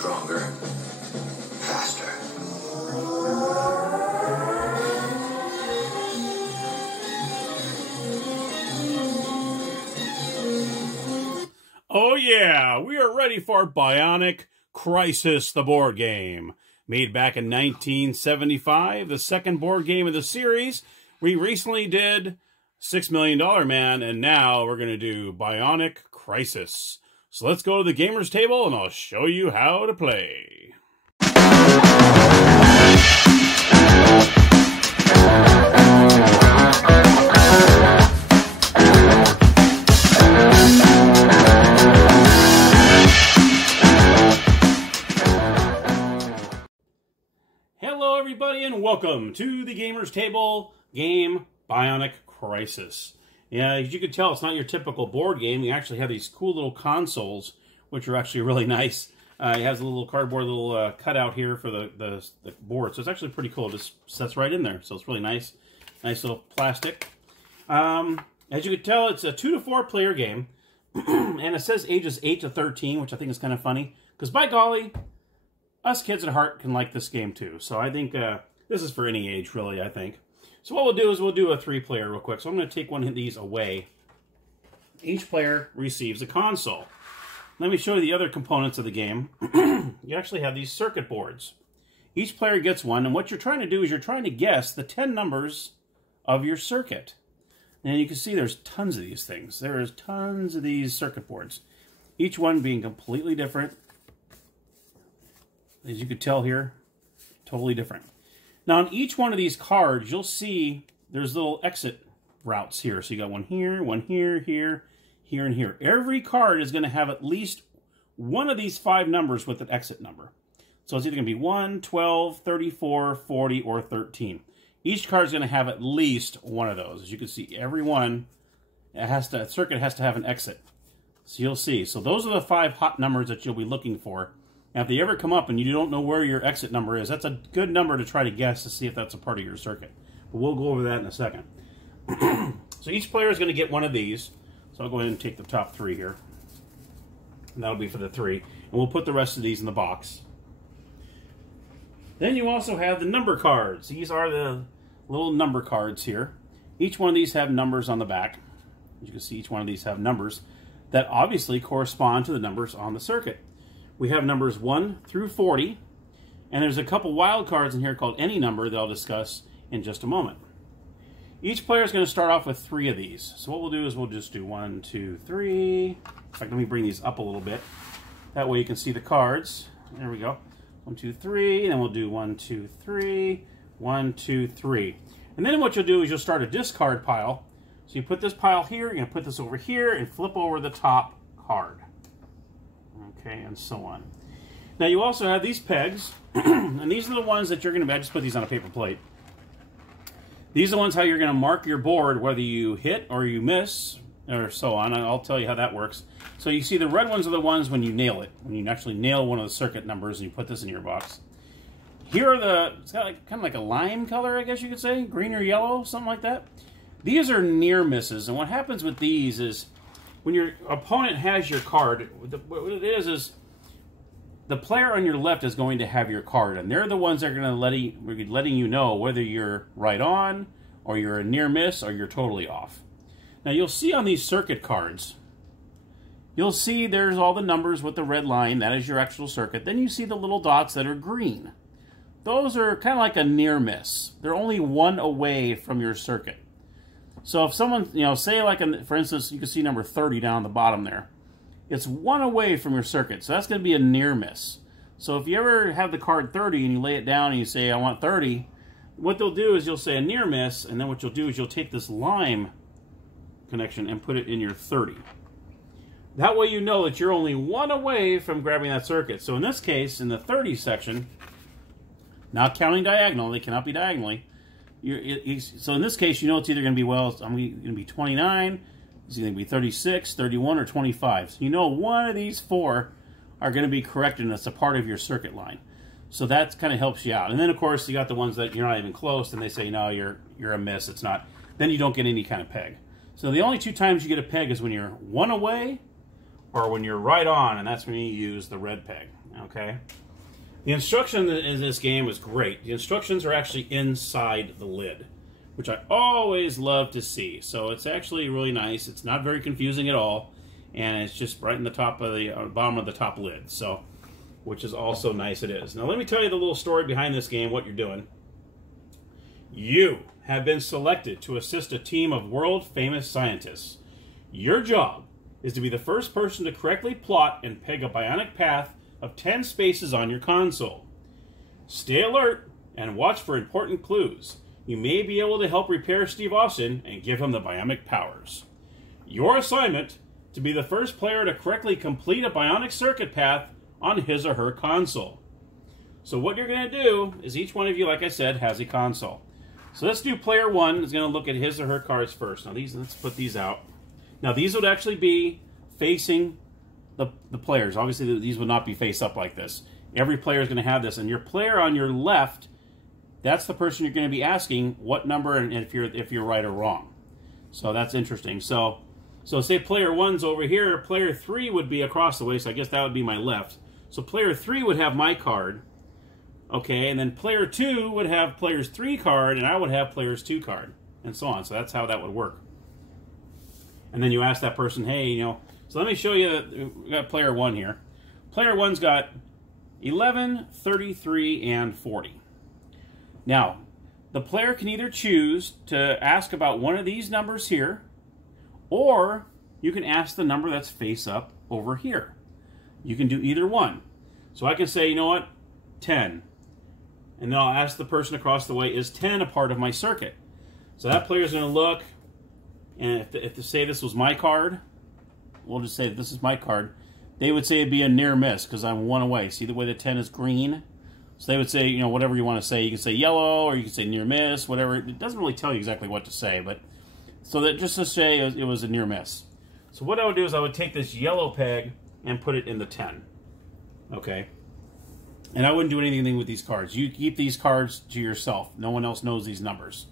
Stronger. Faster. Oh yeah, we are ready for Bionic Crisis, the board game. Made back in 1975, the second board game of the series. We recently did $6 Million Man, and now we're going to do Bionic Crisis. So let's go to the gamer's table, and I'll show you how to play. Hello everybody and welcome to the Gamer's Table game Bionic Crisis. Yeah, as you can tell, it's not your typical board game. You actually have these cool little consoles, which are actually really nice. It has a little cardboard little cutout here for the board, so it's actually pretty cool. It just sets right in there, so it's really nice. Nice little plastic. As you can tell, it's a 2 to 4 player game, and it says ages 8 to 13, which I think is kind of funny, because by golly, us kids at heart can like this game too. So I think this is for any age, really, I think. So what we'll do is we'll do a 3-player real quick. So I'm going to take one of these away. Each player receives a console. Let me show you the other components of the game. You actually have these circuit boards. Each player gets one, and what you're trying to do is you're trying to guess the 10 numbers of your circuit. And you can see there's tons of these things. There is tons of these circuit boards. Each one being completely different. As you can tell here, totally different. Now, on each one of these cards, you'll see there's little exit routes here. So you got one here, here, and here. Every card is going to have at least one of these 5 numbers with an exit number. So it's either going to be 1, 12, 34, 40, or 13. Each card is going to have at least one of those. As you can see, every one, a circuit has to have an exit. So you'll see. So those are the 5 hot numbers that you'll be looking for. Now, if they ever come up and you don't know where your exit number is, that's a good number to try to guess to see if that's a part of your circuit. But we'll go over that in a second. So each player is going to get one of these. So I'll go ahead and take the top 3 here. And that'll be for the 3. And we'll put the rest of these in the box. Then you also have the number cards. These are the little number cards here. Each one of these have numbers on the back. As you can see, each one of these have numbers that obviously correspond to the numbers on the circuit. We have numbers 1 through 40, and there's a couple wild cards in here called any number that I'll discuss in just a moment. Each player is going to start off with 3 of these. So what we'll do is we'll just do 1, 2, 3. In fact, let me bring these up a little bit. That way you can see the cards. There we go. 1, 2, 3, and then we'll do 1, 2, 3, 1, 2, 3. And then what you'll do is you'll start a discard pile. So you put this pile here, you're going to put this over here, and flip over the top card. Okay, and so on. Now you also have these pegs, and these are the ones that you're going to, I just put these on a paper plate. These are the ones how you're going to mark your board, whether you hit or you miss, or so on. I'll tell you how that works. So you see the red ones are the ones when you nail it, when you actually nail one of the circuit numbers and you put this in your box. Here are the, it's got like, kind of like a lime color, I guess you could say, green or yellow, something like that. These are near misses, and what happens with these is, when your opponent has your card, what it is the player on your left is going to have your card, and they're the ones that are going to letting you know whether you're right on, or you're a near miss, or you're totally off. Now you'll see on these circuit cards, you'll see there's all the numbers with the red line. That is your actual circuit. Then you see the little dots that are green. Those are kind of like a near miss. They're only 1 away from your circuit. So if someone, say like, for instance, you can see number 30 down the bottom there. It's 1 away from your circuit, so that's going to be a near miss. So if you ever have the card 30 and you lay it down and you say, I want 30, what they'll do is you'll say a near miss, and then what you'll do is you'll take this lime connection and put it in your 30. That way you know that you're only 1 away from grabbing that circuit. So in this case, in the 30 section, not counting diagonal, they cannot be diagonally, so in this case, you know it's either going to be, well, I'm going to be 29, it's either going to be 36, 31, or 25. So you know one of these 4 are going to be correct, and it's a part of your circuit line. So that kind of helps you out. And then, of course, you got the ones that you're not even close, and they say, no, you're a miss, it's not. Then you don't get any kind of peg. So the only 2 times you get a peg is when you're 1 away or when you're right on, and that's when you use the red peg. Okay. The instruction in this game is great. The instructions are actually inside the lid, which I always love to see. So it's actually really nice. It's not very confusing at all, and it's just right in the top of the bottom of the top lid. So, which is also nice. It is. Now let me tell you the little story behind this game. What you're doing. You have been selected to assist a team of world-famous scientists. Your job is to be the first person to correctly plot and peg a bionic path of 10 spaces on your console. Stay alert and watch for important clues. You may be able to help repair Steve Austin and give him the bionic powers. Your assignment, to be the first player to correctly complete a bionic circuit path on his or her console. So what you're going to do is each one of you, like I said, has a console. So let's do player one is going to look at his or her cards first. Now let's put these out. Now these would actually be facing the players. Obviously these would not be face up like this. Every player is going to have this, and your player on your left, that's the person you're going to be asking what number and if you're right or wrong. So that's interesting. So say player one's over here, player three would be across the way, so I guess that would be my left. So player three would have my card. Okay, and then player two would have player's three card, and I would have player's two card, and so on. So that's how that would work. And then you ask that person, hey, you know, so let me show you, we got player one here. Player one's got 11, 33, and 40. Now, the player can either choose to ask about one of these numbers here, or you can ask the number that's face up over here. You can do either one. So I can say, you know what, 10. And then I'll ask the person across the way, is 10 a part of my circuit? So that player's going to look, and if to say this was my card, we'll just say this is my card, they would say it'd be a near miss because I'm one away. See the way the 10 is green? So they would say, you know, whatever you want to say. You can say yellow, or you can say near miss, whatever. It doesn't really tell you exactly what to say, but so that just to say it was a near miss. So what I would do is I would take this yellow peg and put it in the 10. Okay? And I wouldn't do anything with these cards. You keep these cards to yourself. No one else knows these numbers.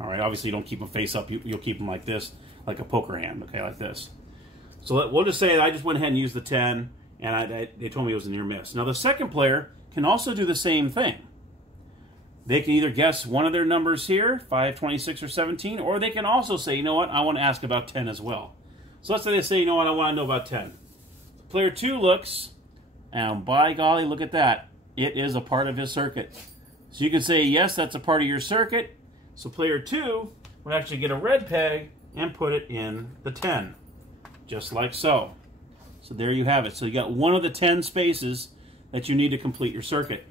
All right, obviously you don't keep them face up. You'll keep them like this, like a poker hand, okay, like this. So we'll just say I just went ahead and used the 10, and they told me it was a near miss. Now the second player can also do the same thing. They can either guess one of their numbers here, 5, 26, or 17, or they can also say, you know what, I want to ask about 10 as well. So let's say they say, you know what, I want to know about 10. Player 2 looks, and by golly, look at that. It is a part of his circuit. So you can say, yes, that's a part of your circuit. So player 2 would actually get a red peg and put it in the 10. Just like so. So there you have it. So you got one of the 10 spaces that you need to complete your circuit.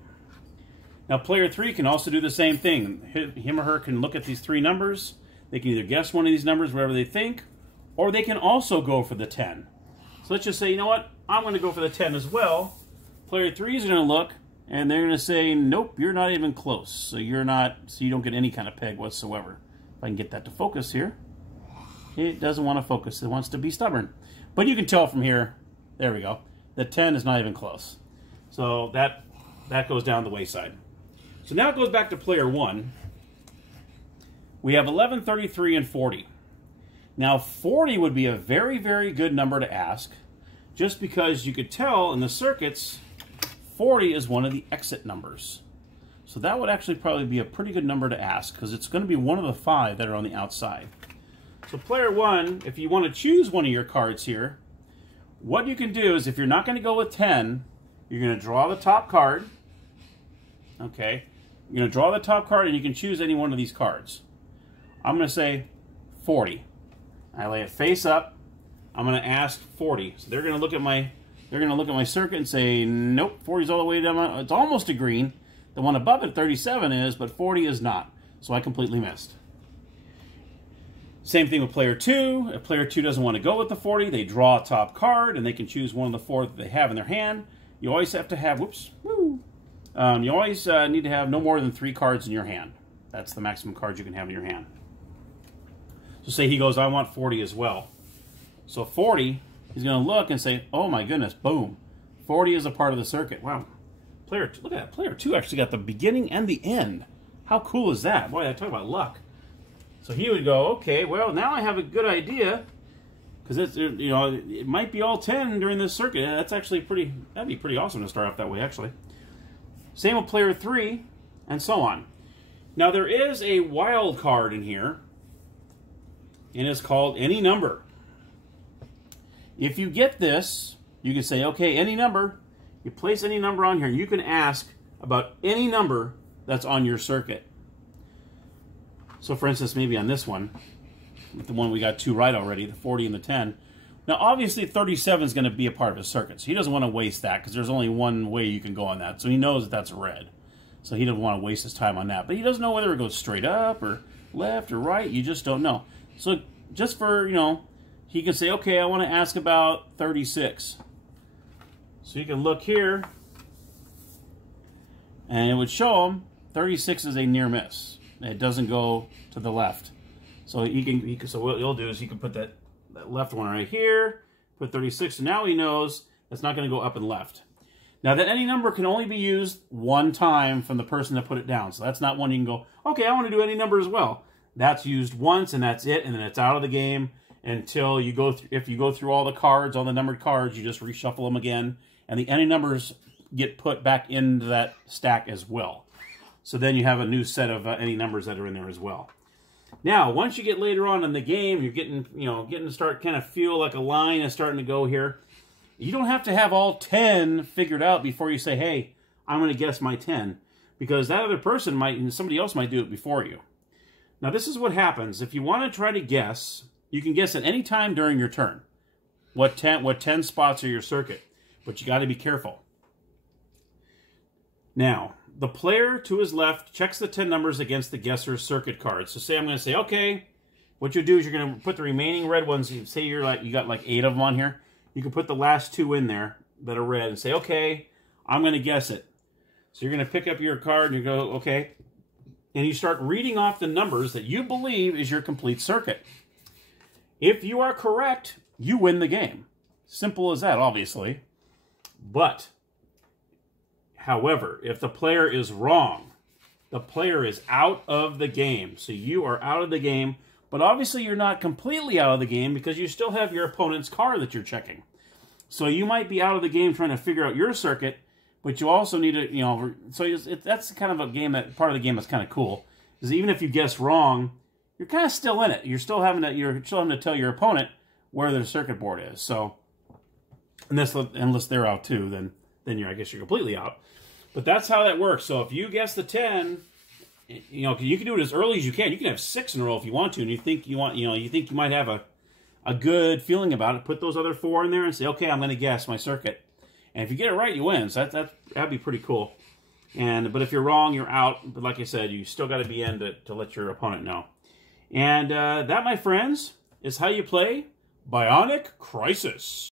Now player 3 can also do the same thing. Him or her can look at these three numbers. They can either guess one of these numbers, whatever they think, or they can also go for the 10. So let's just say, you know what, I'm going to go for the 10 as well. Player 3 is going to look, and they're going to say, nope, you're not even close. So you're not, so you don't get any kind of peg whatsoever. If I can get that to focus here. It doesn't want to focus. It wants to be stubborn. But you can tell from here, there we go, the 10 is not even close. So that goes down the wayside. So now it goes back to player 1. We have 11, 33, and 40. Now 40 would be a very, very good number to ask, just because you could tell in the circuits 40 is one of the exit numbers. So that would actually probably be a pretty good number to ask, because it's going to be one of the 5 that are on the outside. So player 1, if you want to choose one of your cards here, what you can do is, if you're not going to go with 10, you're going to draw the top card. Okay, you're going to draw the top card, and you can choose any one of these cards. I'm going to say 40. I lay it face up. I'm going to ask 40. So they're going to look at my circuit and say, nope, 40 is all the way down. It's almost a green. The one above it, 37, is, but 40 is not. So I completely missed. Same thing with player 2. If player 2 doesn't want to go with the 40, they draw a top card, and they can choose one of the 4 that they have in their hand. You always have to have, you always need to have no more than 3 cards in your hand. That's the maximum cards you can have in your hand. So say he goes, I want 40 as well. So 40, he's going to look and say, oh my goodness, boom. 40 is a part of the circuit. Wow. Look at that. Player 2 actually got the beginning and the end. How cool is that? Boy, I talk about luck. So he would go, okay, well, now I have a good idea, Because it might be all 10 during this circuit. That's actually that'd be pretty awesome to start off that way, actually. Same with player 3, and so on. Now there is a wild card in here, and it's called any number. If you get this, you can say, okay, any number. You place any number on here, and you can ask about any number that's on your circuit. So for instance, maybe on this one, the one we got 2 right already, the 40 and the 10. Now obviously 37 is going to be a part of his circuit, so he doesn't want to waste that because there's only one way you can go on that. So he knows that that's red. So he doesn't want to waste his time on that. But he doesn't know whether it goes straight up or left or right. You just don't know. So just for, he can say, okay, I want to ask about 36. So you can look here, and it would show him 36 is a near miss. It doesn't go to the left. So so what he'll do is he can put that left one right here, put 36, and now he knows it's not going to go up and left. Now that any number can only be used one time from the person that put it down. So that's not one you can go, okay, I want to do any number as well. That's used once and that's it, and then it's out of the game until you go if you go through all the cards, all the numbered cards, you just reshuffle them again, and the any numbers get put back into that stack as well. So then you have a new set of any numbers that are in there as well. Now, once you get later on in the game, you're getting to start kind of feel like a line is starting to go here. You don't have to have all 10 figured out before you say, hey, I'm going to guess my 10. Because that other person somebody else might do it before you. Now, this is what happens. If you want to try to guess, you can guess at any time during your turn what 10 spots are your circuit. But you got to be careful. Now, the player to his left checks the 10 numbers against the guesser's circuit card. So say I'm going to say, okay, what you do is you're going to put the remaining red ones. Say you got like 8 of them on here. You can put the last 2 in there that are red and say, okay, I'm going to guess it. So you're going to pick up your card and you go, okay. And you start reading off the numbers that you believe is your complete circuit. If you are correct, you win the game. Simple as that, obviously. But however, if the player is wrong, the player is out of the game. So you are out of the game, but obviously you're not completely out of the game because you still have your opponent's card that you're checking. So you might be out of the game trying to figure out your circuit, but you also need to, so that's kind of a game part of the game that's kind of cool. Is even if you guess wrong, you're kind of still in it. You're still having to tell your opponent where their circuit board is. So unless they're out too, then I guess you're completely out. But that's how that works. So if you guess the 10, you can do it as early as you can. You can have 6 in a row if you want to, and you think you might have a good feeling about it. Put those other 4 in there and say, okay, I'm going to guess my circuit. And if you get it right, you win. So that'd be pretty cool. But if you're wrong, you're out. But like I said, you still got to be in to let your opponent know. And that, my friends, is how you play Bionic Crisis.